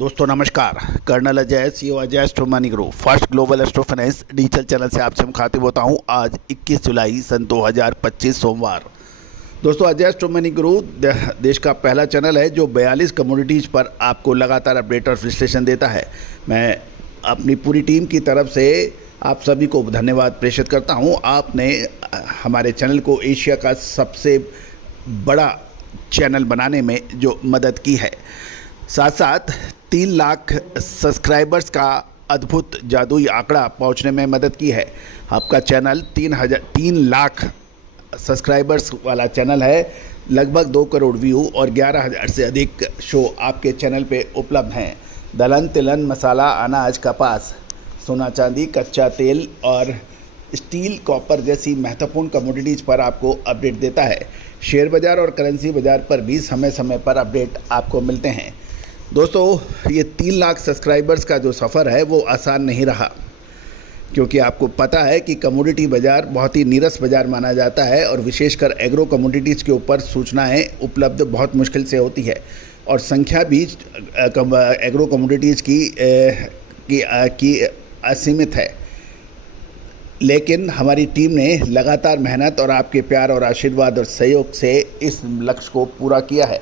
दोस्तों नमस्कार। Colonel Ajay, CEO Ajay astro money group first global astro finance digital channel से आपसे मुखातिब होता हूं। आज 21 जुलाई सन 2025 सोमवार। दोस्तों अजय एस्ट्रो मनी ग्रुप देश का पहला चैनल है जो 42 कमोडिटीज़ पर आपको लगातार अपडेट और विश्लेषण देता है। मैं अपनी पूरी टीम की तरफ से आप सभी को धन्यवाद प्रेषित करता हूं। आपने हमारे चैनल को एशिया का सबसे बड़ा चैनल बनाने में जो मदद की है, साथ साथ 3 लाख सब्सक्राइबर्स का अद्भुत जादुई आंकड़ा पहुंचने में मदद की है। आपका चैनल 3 लाख सब्सक्राइबर्स वाला चैनल है। लगभग 2 करोड़ व्यू और 11,000 से अधिक शो आपके चैनल पे उपलब्ध हैं। दलहन, तिलहन, मसाला, अनाज, कपास, सोना चांदी, कच्चा तेल और स्टील, कॉपर जैसी महत्वपूर्ण कमोडिटीज़ पर आपको अपडेट देता है। शेयर बाज़ार और करेंसी बाज़ार पर भी समय समय पर अपडेट आपको मिलते हैं। दोस्तों ये 3 लाख सब्सक्राइबर्स का जो सफ़र है वो आसान नहीं रहा, क्योंकि आपको पता है कि कमोडिटी बाज़ार बहुत ही नीरस बाज़ार माना जाता है और विशेषकर एग्रो कमोडिटीज़ के ऊपर सूचनाएं उपलब्ध बहुत मुश्किल से होती है और संख्या भी एग्रो कमोडिटीज़ की असीमित है। लेकिन हमारी टीम ने लगातार मेहनत और आपके प्यार और आशीर्वाद और सहयोग से इस लक्ष्य को पूरा किया है।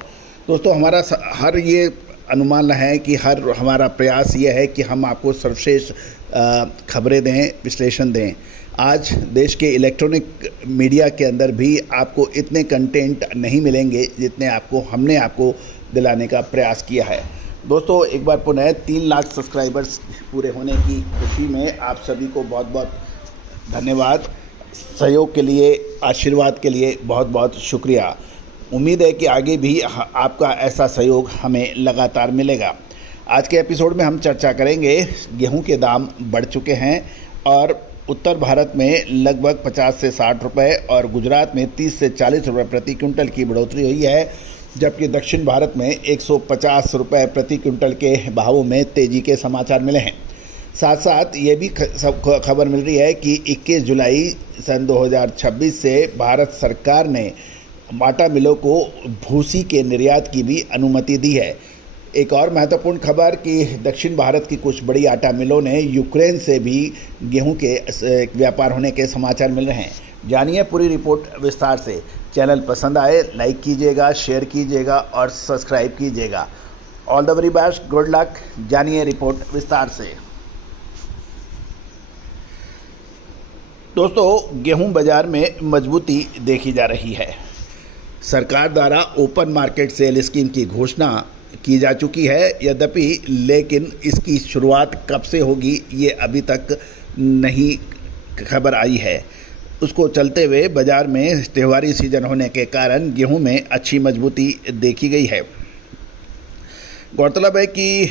दोस्तों हमारा हर ये अनुमान है कि हमारा प्रयास ये है कि हम आपको सर्वश्रेष्ठ खबरें दें, विश्लेषण दें। आज देश के इलेक्ट्रॉनिक मीडिया के अंदर भी आपको इतने कंटेंट नहीं मिलेंगे जितने हमने आपको दिलाने का प्रयास किया है। दोस्तों एक बार पुनः 3 लाख सब्सक्राइबर्स पूरे होने की खुशी में आप सभी को बहुत बहुत धन्यवाद। सहयोग के लिए, आशीर्वाद के लिए बहुत बहुत शुक्रिया। उम्मीद है कि आगे भी आपका ऐसा सहयोग हमें लगातार मिलेगा। आज के एपिसोड में हम चर्चा करेंगे, गेहूं के दाम बढ़ चुके हैं और उत्तर भारत में लगभग 50 से 60 रुपये और गुजरात में 30 से 40 रुपये प्रति क्विंटल की बढ़ोतरी हुई है, जबकि दक्षिण भारत में 150 रुपये प्रति क्विंटल के भावों में तेज़ी के समाचार मिले हैं। साथ साथ ये भी खबर मिल रही है कि 21 जुलाई सन 2026 से भारत सरकार ने आटा मिलों को भूसी के निर्यात की भी अनुमति दी है। एक और महत्वपूर्ण खबर कि दक्षिण भारत की कुछ बड़ी आटा मिलों ने यूक्रेन से भी गेहूं के व्यापार होने के समाचार मिल रहे हैं। जानिए पूरी रिपोर्ट विस्तार से। चैनल पसंद आए लाइक कीजिएगा, शेयर कीजिएगा और सब्सक्राइब कीजिएगा। All the very best, good luck. जानिए रिपोर्ट विस्तार से। दोस्तों गेहूं बाजार में मजबूती देखी जा रही है। सरकार द्वारा ओपन मार्केट सेल स्कीम की घोषणा की जा चुकी है, यद्यपि लेकिन इसकी शुरुआत कब से होगी ये अभी तक नहीं खबर आई है। उसको चलते हुए बाज़ार में त्योहारी सीजन होने के कारण गेहूं में अच्छी मजबूती देखी गई है। गौरतलब है कि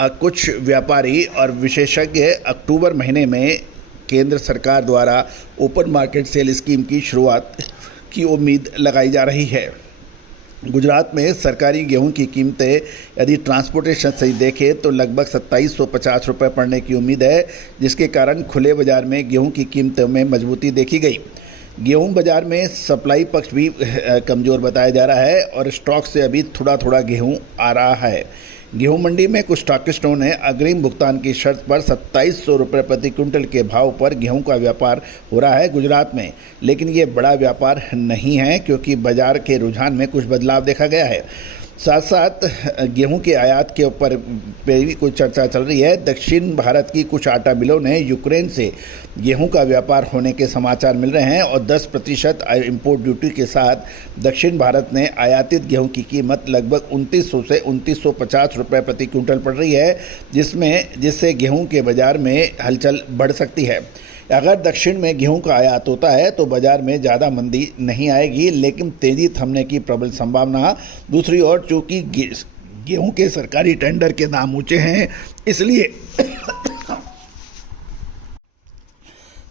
कुछ व्यापारी और विशेषज्ञ अक्टूबर महीने में केंद्र सरकार द्वारा ओपन मार्केट सेल स्कीम की शुरुआत की उम्मीद लगाई जा रही है। गुजरात में सरकारी गेहूं की कीमतें यदि ट्रांसपोर्टेशन से देखें तो लगभग 2750 रुपये पड़ने की उम्मीद है, जिसके कारण खुले बाज़ार में गेहूं की कीमतों में मजबूती देखी गई। गेहूं बाज़ार में सप्लाई पक्ष भी कमज़ोर बताया जा रहा है और स्टॉक से अभी थोड़ा थोड़ा गेहूं आ रहा है। गेहूं मंडी में कुछ स्टॉकिस्टों ने अग्रिम भुगतान की शर्त पर 2700 रुपये प्रति क्विंटल के भाव पर गेहूं का व्यापार हो रहा है गुजरात में, लेकिन ये बड़ा व्यापार नहीं है क्योंकि बाजार के रुझान में कुछ बदलाव देखा गया है। साथ साथ गेहूं के आयात के ऊपर भी कुछ चर्चा चल रही है। दक्षिण भारत की कुछ आटा मिलों ने यूक्रेन से गेहूं का व्यापार होने के समाचार मिल रहे हैं और 10% इंपोर्ट ड्यूटी के साथ दक्षिण भारत ने आयातित गेहूं की कीमत लगभग 2900 से 2950 रुपये प्रति क्विंटल पड़ रही है, जिससे गेहूं के बाज़ार में हलचल बढ़ सकती है। अगर दक्षिण में गेहूं का आयात होता है तो बाज़ार में ज़्यादा मंदी नहीं आएगी, लेकिन तेज़ी थमने की प्रबल संभावना। दूसरी ओर चूँकि गेहूं के सरकारी टेंडर के दाम ऊंचे हैं, इसलिए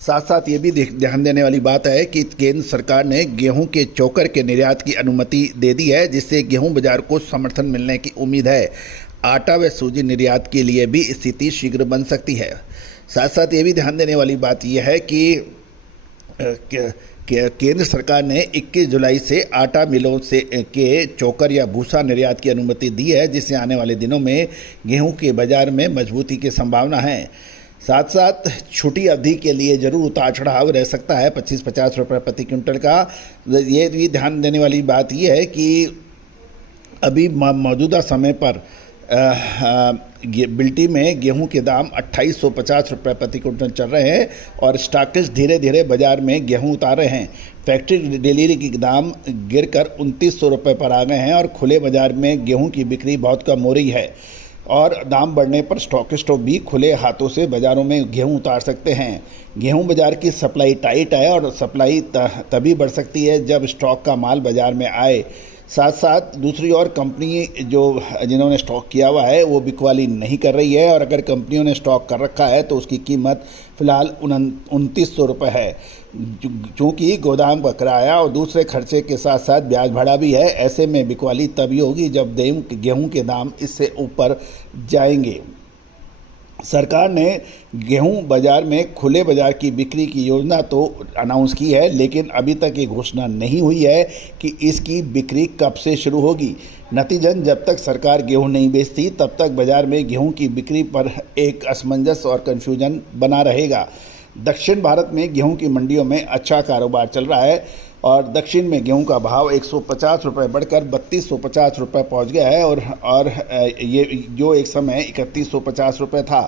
साथ साथ ये भी ध्यान देने वाली बात है कि केंद्र सरकार ने गेहूं के चोकर के निर्यात की अनुमति दे दी है, जिससे गेहूं बाज़ार को समर्थन मिलने की उम्मीद है। आटा व सूजी निर्यात के लिए भी स्थिति शीघ्र बन सकती है। साथ साथ ये भी ध्यान देने वाली बात यह है कि केंद्र सरकार ने 21 जुलाई से आटा मिलों से के चोकर या भूसा निर्यात की अनुमति दी है, जिससे आने वाले दिनों में गेहूं के बाजार में मजबूती की संभावना है। साथ साथ छोटी अवधि के लिए जरूर उतार चढ़ाव रह सकता है 25-50 रुपये प्रति क्विंटल का। ये भी ध्यान देने वाली बात यह है कि अभी मौजूदा समय पर बिल्टी में गेहूं के दाम 2850 रुपये प्रति क्विंटल चल रहे हैं और स्टॉकिस्ट धीरे धीरे बाजार में गेहूं उतार रहे हैं। फैक्ट्री डिलीवरी के दाम गिरकर 2900 रुपये पर आ गए हैं और खुले बाजार में गेहूं की बिक्री बहुत कम हो रही है और दाम बढ़ने पर स्टॉकिस्ट भी खुले हाथों से बाज़ारों में गेहूं उतार सकते हैं। गेहूं बाज़ार की सप्लाई टाइट है और सप्लाई तभी बढ़ सकती है जब स्टॉक का माल बाज़ार में आए। साथ साथ दूसरी ओर कंपनी जिन्होंने स्टॉक किया हुआ है वो बिकवाली नहीं कर रही है और अगर कंपनियों ने स्टॉक कर रखा है तो उसकी कीमत फ़िलहाल 2900 रुपये है। चूँकि गोदाम का किराया और दूसरे खर्चे के साथ साथ ब्याज भाड़ा भी है, ऐसे में बिकवाली तभी होगी जब गेहूं के दाम इससे ऊपर जाएंगे। सरकार ने गेहूं बाज़ार में खुले बाज़ार की बिक्री की योजना तो अनाउंस की है, लेकिन अभी तक ये घोषणा नहीं हुई है कि इसकी बिक्री कब से शुरू होगी। नतीजन जब तक सरकार गेहूं नहीं बेचती तब तक बाज़ार में गेहूं की बिक्री पर एक असमंजस और कन्फ्यूजन बना रहेगा। दक्षिण भारत में गेहूं की मंडियों में अच्छा कारोबार चल रहा है और दक्षिण में गेहूं का भाव 150 रुपये बढ़कर 3250 रुपये पहुँच गया है और ये जो एक समय 3150 रुपये था।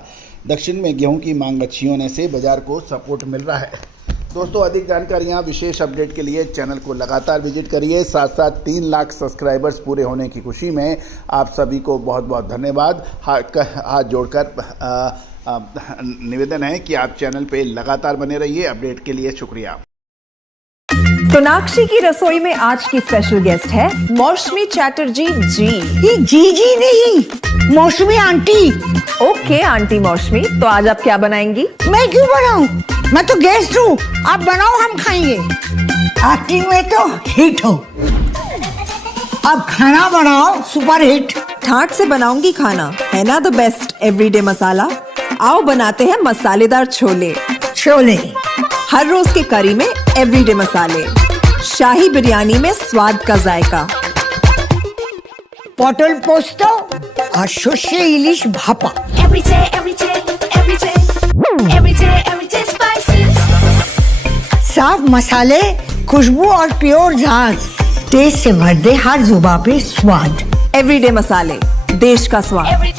दक्षिण में गेहूं की मांग अच्छी होने से बाज़ार को सपोर्ट मिल रहा है। दोस्तों, अधिक जानकारियाँ विशेष अपडेट के लिए चैनल को लगातार विजिट करिए। साथ साथ 3 लाख सब्सक्राइबर्स पूरे होने की खुशी में आप सभी को बहुत बहुत धन्यवाद। हाथ जोड़कर निवेदन है कि आप चैनल पे लगातार बने रहिए। अपडेट के लिए शुक्रिया। सोनाक्षी की रसोई में आज की स्पेशल गेस्ट है मौसमी चैटर्जी जी। ये जी नहीं, मौसमी आंटी। ओके आंटी मौसमी, तो आज आप क्या बनाएंगी? मैं क्यों बनाऊं? मैं तो गेस्ट हूँ, आप बनाओ, हम खाएंगे। एक्टिंग में तो हिट हो, अब खाना बनाओ सुपर हिट। ठाट से बनाऊंगी खाना, है ना द बेस्ट एवरीडे मसाला। आओ बनाते हैं मसालेदार छोले। हर रोज के करी में एवरीडे मसाले, शाही बिरयानी में स्वाद का जायका, पटल पोस्तो और शुष्य इलिश भापा। साफ मसाले, खुशबू और प्योर झांझ, टेस्ट से भर दे हर जुबान पे स्वाद। एवरीडे मसाले, देश का स्वाद।